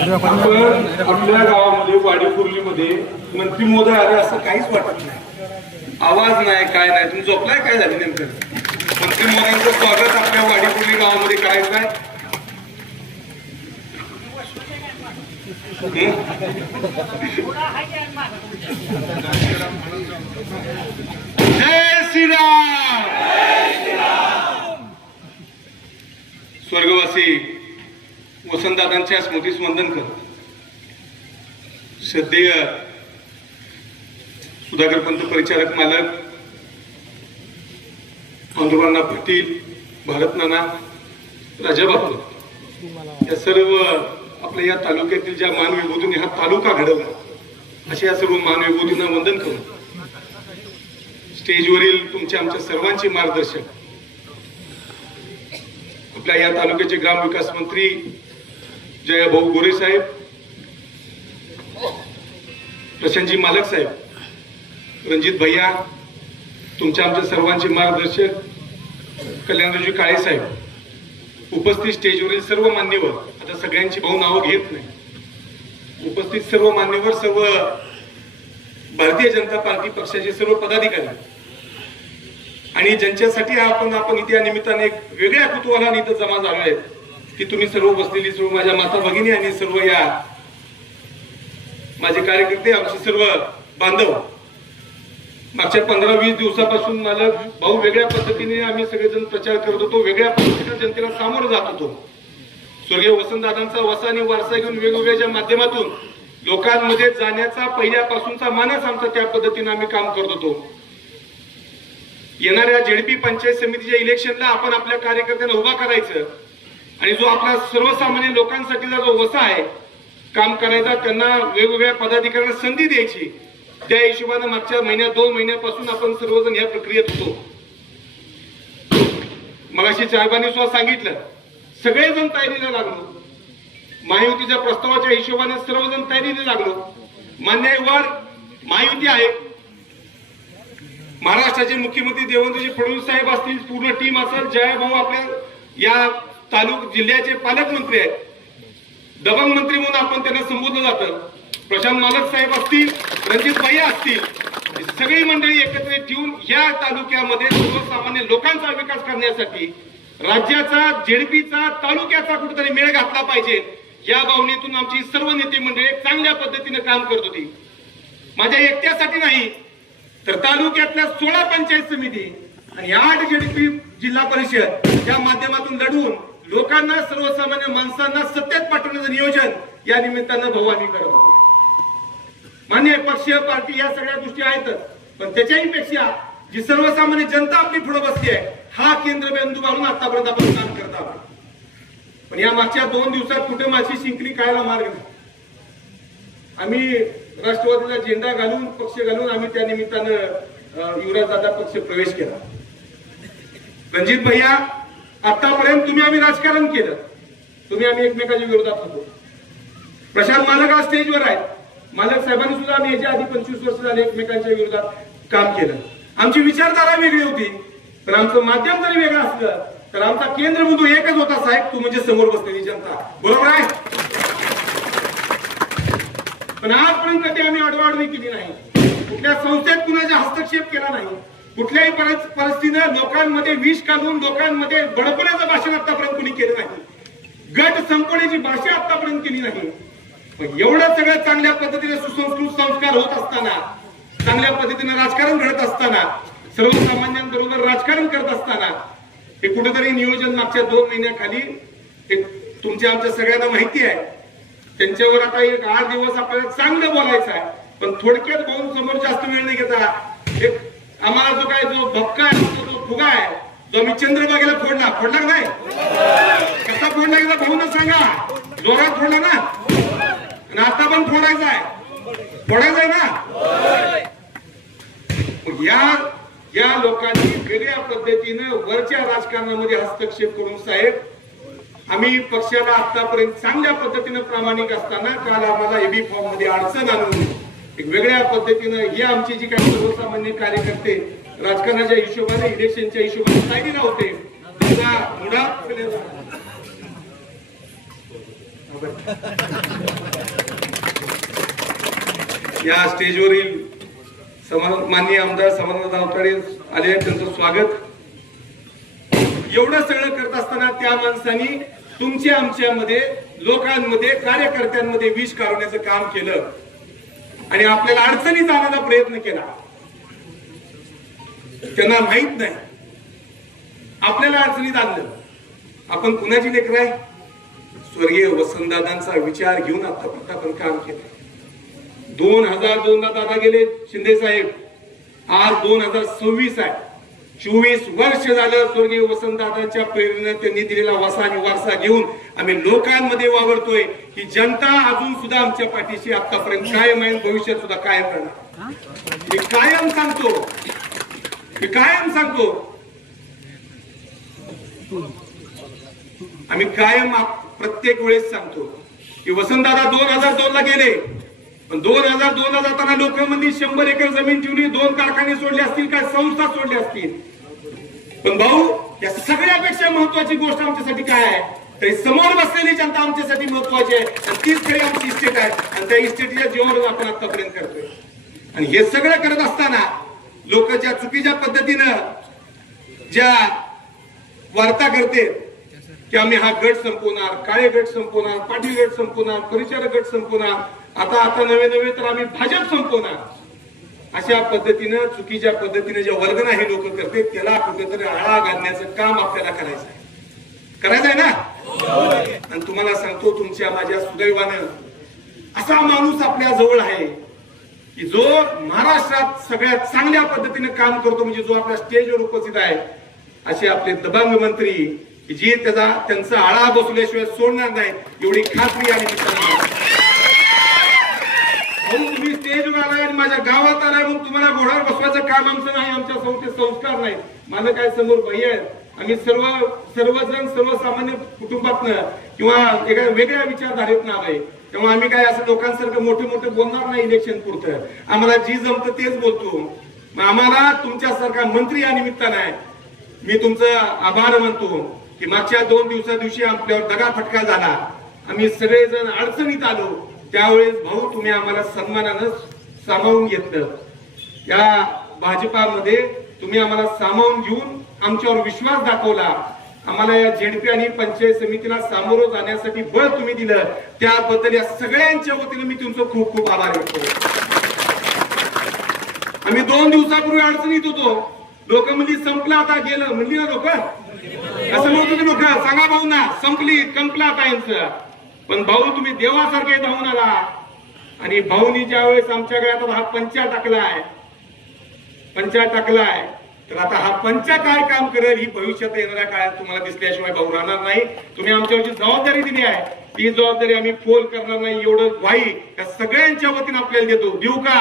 आपण आपल्या गावामध्ये वाडी कुर्लीमध्ये मंत्री महोदय आले असं काहीच वाटत नाही. आवाज नाही काय नाही. तुम्ही झोपलाय काय झालं नेमकं? मंत्री महोदयांचं स्वागत आपल्या वाडी कुर्ली गावामध्ये काय काय जय श्रीराम! स्वर्गवासी वसंतदादांच्या स्मृतीस वंदन करतो. श्रद्धेय सुधाकर पंत परिचारक मालक पांडुरंगा पाटील भारतनाना राजाबापू या सर्व आपल्या या तालुक्यातील ज्या मानविभूतीने हा तालुका घडवला अशा या सर्व मानविभूतींना वंदन करू. स्टेजवरील तुमच्या आमच्या सर्वांचे मार्गदर्शक आपल्या या तालुक्याचे ग्रामविकास मंत्री जयाभाऊ गोरे साहेब. प्रशांतजी मालक साहेब. रणजित भैया तुमच्या आमच्या सर्वांचे मार्गदर्शक कल्याणरावजी काळे साहेब. उपस्थित स्टेजवरील सर्व मान्यवर आता सगळ्यांची भाऊ नावं घेत नाही. उपस्थित सर्व मान्यवर सर्व भारतीय जनता पार्टी पक्षाचे सर्व पदाधिकारी. आणि ज्यांच्यासाठी आपण आपण इथे या निमित्ताने एक वेगळ्या कुतूहलाने इथं जमा झालो आहेत की तुम्ही सर्व बसलेली सर्व माझ्या माता भगिनी आणि सर्व या माझे कार्यकर्ते आमचे सर्व बांधव. मागच्या पंधरा वीस दिवसापासून मला भाऊ वेगळ्या पद्धतीने आम्ही सगळेजण प्रचार करत होतो वेगळ्या पद्धतीने जनतेला सामोरं जात होतो. स्वर्गीय वसंतदादांचा वसा आणि वारसा घेऊन वेगवेगळ्या माध्यमातून लोकांमध्ये जाण्याचा पहिल्यापासूनचा मानस आमचा त्या पद्धतीने आम्ही काम करत होतो. येणाऱ्या जेडपी पंचायत समितीच्या इलेक्शनला आपण आपल्या कार्यकर्त्यांना उभा करायचं. आणि जो आपला सर्वसामान्य लोकांसाठीचा जो वसा आहे काम करायचा त्यांना वेगवेगळ्या पदाधिकाऱ्यांना संधी द्यायची त्या हिशोबाने मागच्या महिन्यात दोन महिन्यापासून आपण सर्वजण या प्रक्रियेत होतो. मगाशी साहेबांनी सुद्धा सांगितलं सगळेजण तयारीला लागलो. महायुतीच्या प्रस्तावाच्या हिशोबाने सर्वजण तयारीला लागलो. मान्य वर महायुती आहे. महाराष्ट्राचे मुख्यमंत्री देवेंद्रजी फडणवीस साहेब असतील पूर्ण टीम असेल जयभाऊ आपल्या या तालुक जिल्ह्याचे पालकमंत्री आहेत. दबंग मंत्री म्हणून आपण त्यांना संबोधलं जातं. प्रशांत मालक साहेब असतील रणजित भैया असतील सगळी मंडळी एकत्रित ठेवून या तालुक्यामध्ये सर्वसामान्य लोकांचा विकास करण्यासाठी राज्याचा जेडपीचा तालुक्याचा कुठेतरी मेळ घातला पाहिजे. या भावनेतून आमची सर्व नेते मंडळी चांगल्या पद्धतीने काम करत होती. माझ्या एकट्यासाठी नाही तर तालुक्यातल्या सोळा पंचायत समिती आणि आठ जेडपी जिल्हा परिषद या माध्यमातून लढवून लोकांना सर्वसामान्य माणसांना सत्तेत पाठवण्याचं नियोजन या निमित्तानं भवानी करत होतो. मान्य पक्षीय पार्टी या सगळ्या गोष्टी आहेतच पण त्याच्याही पेक्षा जी सर्वसामान्य जनता आपली पुढे बसली आहे हा केंद्रबिंदू मानून आतापर्यंत आपण काम करत आहोत. पण या मागच्या दोन दिवसात कुठे माझी शिंकली कायला मार्ग नाही. आम्ही राष्ट्रवादीला झेंडा घालून पक्ष घालून आम्ही त्या निमित्तानं युवराज दादा पक्ष प्रवेश केला. रणजित भैया आतापर्यंत तुम्ही आम्ही राजकारण केलं. तुम्ही आम्ही एकमेकाच्या विरोधात होतो. प्रशांत मालक आज स्टेजवर आहेत. मालक साहेबांनी सुद्धा आम्ही याच्या आधी पंचवीस वर्ष झाले एकमेकांच्या विरोधात काम केलं. आमची विचारधारा वेगळी होती तर आमचं माध्यम जरी वेगळं असलं तर आमचा केंद्रबिंदू एकच होता साहेब. तू म्हणजे समोर बसलेली जनता. बरोबर आहे? पण आजपर्यंत कधी आम्ही अडवाडवी केली नाही. कुठल्या संस्थेत कुणाचा हस्तक्षेप केला नाही. कुठल्याही परिस्थितीनं लोकांमध्ये विष घालून लोकांमध्ये बडपण्याचं भाषण आतापर्यंत कुणी केलं नाही. गट संपवण्याची भाषा आतापर्यंत केली नाही. पण एवढं सगळं चांगल्या पद्धतीने सुसंस्कृत संस्कार होत असताना चांगल्या पद्धतीने राजकारण घडत असताना सर्वसामान्यांबरोबर राजकारण करत असताना हे कुठेतरी नियोजन मागच्या दोन महिन्याखाली हे तुमच्या आमच्या सगळ्यांना माहिती आहे. त्यांच्यावर आता एक आठ दिवस आपल्याला चांगलं बोलायचं आहे. पण थोडक्यात बोलून समोर जास्त वेळ नाही घेता एक आहे तो फुगा आहे जो मी चंद्रबागेला फोडला फोडणार का नाही? कसा फोडला गेला भाऊन सांगा. जोरात फोडला ना? आणि आता पण फोडायचा आहे. फोडायचा आहे ना? मग या या लोकांनी वेगळ्या पद्धतीनं वरच्या राजकारणामध्ये हस्तक्षेप करून साहेब आम्ही पक्षाला आतापर्यंत चांगल्या पद्धतीनं प्रामाणिक असताना काल आम्हाला एबी फॉर्ममध्ये अडचण आणून एक वेगळ्या पद्धतीनं हे आमची जी काही सर्वसामान्य कार्यकर्ते राजकारणाच्या हिशोबाने इलेक्शनच्या हिशोबाने काही होते? या स्टेजवरील माननीय आमदार समाधान दावताडे आले त्यांचं स्वागत. एवढं सगळं करत असताना त्या माणसांनी तुमच्या आमच्यामध्ये लोकांमध्ये कार्यकर्त्यांमध्ये विष काढण्याचं काम केलं. आणि आपल्याला अडचणीत आणायचा प्रयत्न केला. त्यांना माहीत नाही. आपल्याला अडचणीत आणलं. आपण कुणाची लेकर आहे स्वर्गीय वसंतदादांचा विचार घेऊन आतापर्यंत आपण काम केलं. दोन हजार दोन ला दादा गेले शिंदे साहेब. आज दोन हजार सव्वीस आहे. चोवीस वर्ष झालं स्वर्गीय वसंतदादाच्या प्रेरणेने त्यांनी दिलेला वसा आणि वारसा घेऊन आम्ही लोकांमध्ये वावरतोय. ही जनता अजून सुद्धा आमच्या पाठीशी आतापर्यंत कायम आहे भविष्यात सुद्धा कायम राहणार. मी कायम सांगतो मी कायम सांगतो आम्ही कायम प्रत्येक वेळेस सांगतो की वसंतदादा दोन हजार दोन ला गेले. पण दोन हजार दोन ला जाताना लोकांमध्ये शंभर एकर जमीन ठेवली दोन कारखाने सोडले असतील काय संस्था सोडल्या असतील? पण भाऊ या सगळ्यापेक्षा महत्वाची गोष्ट आमच्यासाठी काय आहे? तरी समोर बसलेली जनता आमच्यासाठी महत्वाची आहे. आणि तीच खरी आमची इस्टेट आहे. आणि त्या इस्टेटच्या जीवनावर आपण आतापर्यंत करतोय. आणि हे सगळं करत असताना लोक ज्या चुकीच्या पद्धतीनं ज्या वार्ता करते की आम्ही हा गट संपवणार काळे गट संपवणार पाटील गट संपवणार परिचारक गट संपवणार आता आता नवे नवे तर आम्ही भाजप संपवणार. अशा पद्धतीनं चुकीच्या पद्धतीने ज्या वर्गना हे लोक करते त्याला कुठेतरी आळा घालण्याचं काम आपल्याला करायचं आहे. करायचं आहे ना? आणि तुम्हाला सांगतो तुमच्या माझ्या सुदैवानं असा माणूस आपल्या जवळ आहे. की जो महाराष्ट्रात सगळ्यात चांगल्या पद्धतीने काम करतो म्हणजे जो आपल्या स्टेजवर उपस्थित आहे असे आपले दबांग मंत्री की जी त्याचा त्यांचा आळा बसवल्याशिवाय सोडणार नाही एवढी खात्री आणि तुम्ही स्टेजवर आलाय आणि माझ्या गावात आलाय म्हणून तुम्हाला घोड्यावर बसवायचं काम आमचं नाही आमच्या संस्थेत संस्कार नाही. माझं काय समोर भय आहेत. आम्ही सर्व सर्वजण सर्वसामान्य कुटुंबातनं किंवा एका वेगळ्या विचारधारेतनं आलोय. तेव्हा आम्ही काय असं लोकांसारखं मोठे मोठे बोलणार नाही इलेक्शन पुरतं. आम्हाला जी जमतं तेच बोलतो. आम्हाला तुमच्यासारखा मंत्री या निमित्तानं आहे. मी तुमचं आभार मानतो की मागच्या दोन दिवसा दिवशी आपल्यावर दगा फटका झाला. आम्ही सगळेजण अडचणीत आलो. त्यावेळेस भाऊ तुम्ही आम्हाला सन्मानानं सामावून घेतलं. या भाजपामध्ये तुम्ही आम्हाला सामावून घेऊन आमच्यावर विश्वास दाखवला. आम्हाला या जेडपी आणि पंचायत समितीला सामोरं जाण्यासाठी बळ तुम्ही दिलं. त्याबद्दल या सगळ्यांच्या वतीने मी तुमचं खूप खूप आभार व्यक्त करतो आम्ही दोन दिवसापूर्वी अडचणीत होतो. लोक म्हणली संपलं आता गेलं. म्हणली ना लोक? असं म्हणत होते लोक. सांगा भाऊ ना संपली संपलं आता यांचं. पण भाऊ तुम्ही देवासारखे धावून आला. आणि भाऊनी ज्या वेळेस आमच्याकडे आता हा पंचा टाकलाय पंचा टाकलाय तर आता हा पंचा काय काम करेल? ही भविष्यात येणाऱ्या काळात तुम्हाला दिसल्याशिवाय भाऊ राहणार नाही. तुम्ही आमच्यावरची जबाबदारी दिली आहे ती जबाबदारी आम्ही फोल करणार नाही. एवढं व्हाई या सगळ्यांच्या वतीने आपल्याला देतो. देऊ का?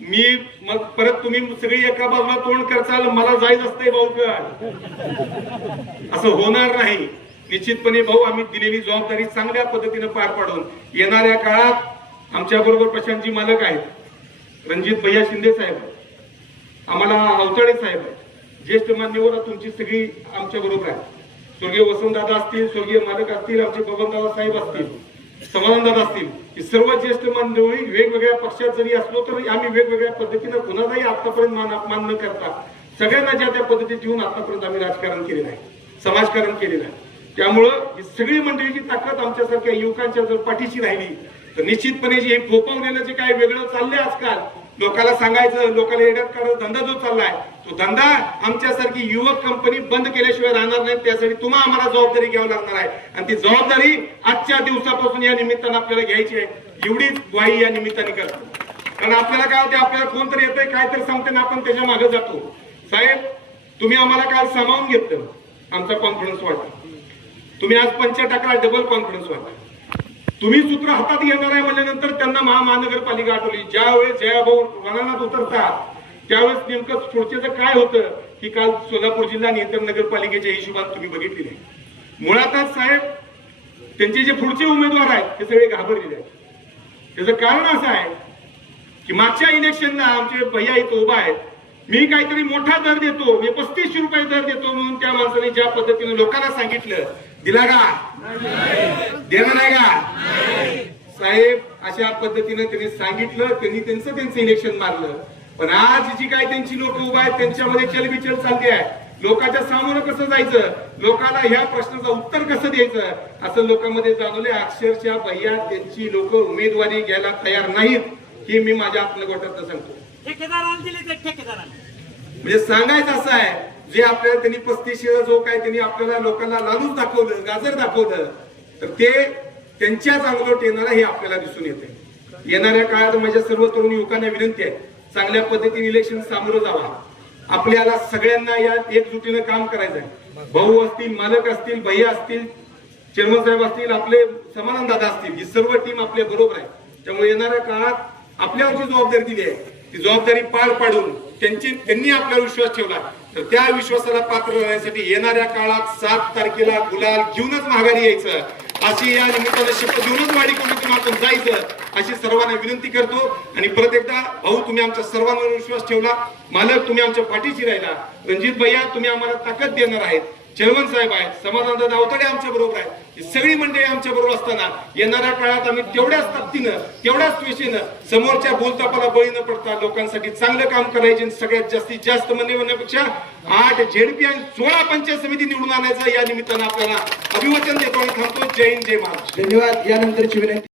मी मग परत तुम्ही सगळी एका बाजूला तोंड करचाल मला जायच असतंय भाऊ असं होणार नाही. निश्चितपणे भाऊ आम्ही दिलेली जबाबदारी चांगल्या पद्धतीने पार पाडून येणाऱ्या काळात आमच्या बरोबर प्रशांतजी मालक आहेत. रणजित भैया शिंदे साहेब. आम्हाला अवताडे साहेब ज्येष्ठ मान्यवर तुमची सगळी आमच्या बरोबर आहे स्वर्गीय वसंतदादा असतील स्वर्गीय मालक असतील आमचे बबनदादा साहेब असतील समाधानदादा असतील ही सर्व ज्येष्ठ मंडळी वेगवेगळ्या पक्षात जरी असलो तरी आम्ही वेगवेगळ्या पद्धतीनं कुणालाही आतापर्यंत मान अपमान न करता सगळ्यांना ज्या त्या पद्धतीत ठेवून आतापर्यंत आम्ही राजकारण केलेलं आहे समाजकारण केलेलं आहे. त्यामुळं ही सगळी मंडळीची ताकद आमच्यासारख्या युवकांच्या जर पाठीशी राहिली तर निश्चितपणे जे हे फोपवलेलं जे काय वेगळं चाललंय आजकाल लोकाला सांगायचं लोकांना येण्यात काढत धंदा जो चाललाय तो धंदा आमच्यासारखी युवक कंपनी बंद केल्याशिवाय राहणार नाही त्यासाठी तुम्हाला आम्हाला जबाबदारी घ्यावी लागणार आहे. आणि ती जबाबदारी आजच्या दिवसापासून या निमित्तानं आपल्याला घ्यायची आहे. एवढीच ग्वाही या निमित्ताने करतो. कारण आपल्याला काय होते आपल्याला कोणतरी येतंय काय तरी सांगते ना आपण त्याच्यामागे जातो. साहेब तुम्ही आम्हाला काल सामावून घेतलं. आमचा कॉन्फिडन्स वाढला. तुम्ही आज पंचायत टाकला डबल कॉन्फिडन्स वाढला. तुम्ही सूत्र हातात घेणार आहे म्हणल्यानंतर त्यांना महामहानगरपालिका आठवली. ज्यावेळेस जयाभाऊ वनात उतरतात त्यावेळेस नेमकं पुढच्याचं काय होतं की काल सोलापूर जिल्हा नियंत्रण इतर नगरपालिकेच्या हिशोबात तुम्ही बघितलेले मुळात मुळातच साहेब त्यांचे जे पुढचे उमेदवार आहेत ते सगळे घाबरलेले आहेत. त्याचं कारण असं आहे की मागच्या इलेक्शनला आमचे भैया इथं उभा आहेत. मी काहीतरी मोठा दर देतो मी पस्तीसशे रुपये दर देतो म्हणून त्या माणसाने ज्या पद्धतीने लोकांना सांगितलं दिला का? देणार नाही का? साहेब अशा पद्धतीने त्यांनी सांगितलं त्यांनी त्यांचं त्यांचं इलेक्शन मारलं. पण आज जी काय त्यांची लोक उभा आहेत त्यांच्यामध्ये चलबिचल चालली आहे. लोकांच्या सामोरं कसं जायचं? लोकांना ह्या प्रश्नाचं उत्तर कसं द्यायचं? असं लोकांमध्ये जाणवले अक्षरशः भैया त्यांची लोक उमेदवारी घ्यायला तयार नाहीत हे मी माझ्या आत्मगोटात सांगतो. ठेकेदाराला दिले ते ठेकेदाराला म्हणजे सांगायचं असं आहे जे आपल्याला त्यांनी पस्तीसशे जो काय त्यांनी आपल्याला लोकांना लालूच दाखवलं गाजर दाखवलं तर ते त्यांच्याच अंगलोट येणारा हे आपल्याला दिसून येते येणाऱ्या काळात माझ्या सर्व तरुण युवकांना विनंती आहे चांगल्या पद्धतीने इलेक्शन सामोरं जावा. आपल्याला सगळ्यांना या एकजुटीनं काम करायचं आहे भाऊ असतील मालक असतील भैया असतील चेअरमन साहेब असतील आपले समाधान दादा असतील ही सर्व टीम आपल्या बरोबर आहे. त्यामुळे येणाऱ्या काळात आपल्यावरची जबाबदारी दिली आहे. ती जबाबदारी पार पाडून त्यांची त्यांनी आपल्यावर विश्वास ठेवला. तर त्या विश्वासाला पात्र राहण्यासाठी येणाऱ्या काळात सात तारखेला गुलाल घेऊनच माघारी यायचं. अशी या निमित्तानं शपथ घेऊनच वाडी कमिटीतून आपण जायचं अशी सर्वांना विनंती करतो. आणि परत एकदा भाऊ तुम्ही आमच्या सर्वांवर विश्वास ठेवला. मालक तुम्ही आमच्या पाठीशी राहिला. रणजित भैया तुम्ही आम्हाला ताकद देणार आहेत. चेअरमन साहेब आहेत समाधान दावताडे आमच्या बरोबर आहेत. ही सगळी मंडळी आमच्या बरोबर असताना येणाऱ्या काळात आम्ही तेवढ्याच ताकदीनं तेवढ्याच त्वेषेनं समोरच्या बोलतापाला बळी न पडता लोकांसाठी चांगलं काम करायचे सगळ्यात जास्तीत जास्त म्हणणे म्हणण्यापेक्षा आठ झेडपी आणि सोळा पंचायत समिती निवडून आणायचं या निमित्तानं आपल्याला अभिवचन देतो आणि थांबतो. जय हिंद जय महाराष्ट्र. धन्यवाद. यानंतरची विनंती